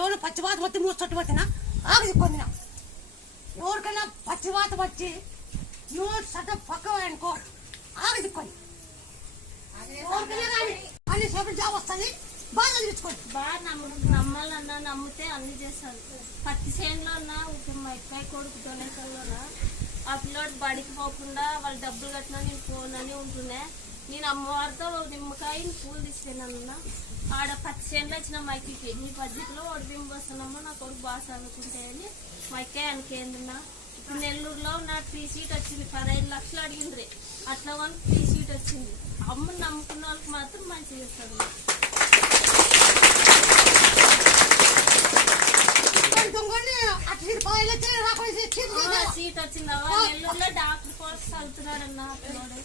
ఎవరు పచ్చివాత వచ్చి మూసొట్టు వచ్చినా ఆగి పొందిన ఎవరికైనా పచ్చివాత వచ్చి నువ్వు సట పక్క అనుకో ఆగి కొని ఎవరికైనా కానీ అన్ని సేపటి జాబ్ వస్తుంది బాగా తీసుకోండి. బాగా నమ్మాలన్నా నమ్మితే అన్ని చేస్తాను. పత్తి చేనులో ఉన్న మా ఎక్కాయ కొడుకు దొనేకల్లోన ఆ పిల్లోడు బడికి పోకుండా వాళ్ళు డబ్బులు కట్టినా నేను పోనని ఉంటున్నా. నేను అమ్మవారితో నిమ్మకాయ పూలు తీసుకెళ్ళానన్నా. ఆడ పత్తి చేనులో వచ్చిన మైకి నీ పద్ధతిలో ఓడి బింబు వస్తున్నామో నా కొడుకు బాగా చదువుకుంటాయని మా ఎక్కాయ అనుకేందన్నా. ఇప్పుడు నెల్లూరులో నా 3 సీట్ వచ్చింది. 15 లక్షలు అడిగిండ్రి. అట్లా వాళ్ళు 3 సీట్ వచ్చింది. అమ్మని నమ్ముకున్న వాళ్ళకి మాత్రం మంచిగా చేస్తాడు. సీట్ వచ్చిందా నెల్లూరులో డాక్టర్ కోర్స్ చదువుతున్నాడన్న పిల్లోడు.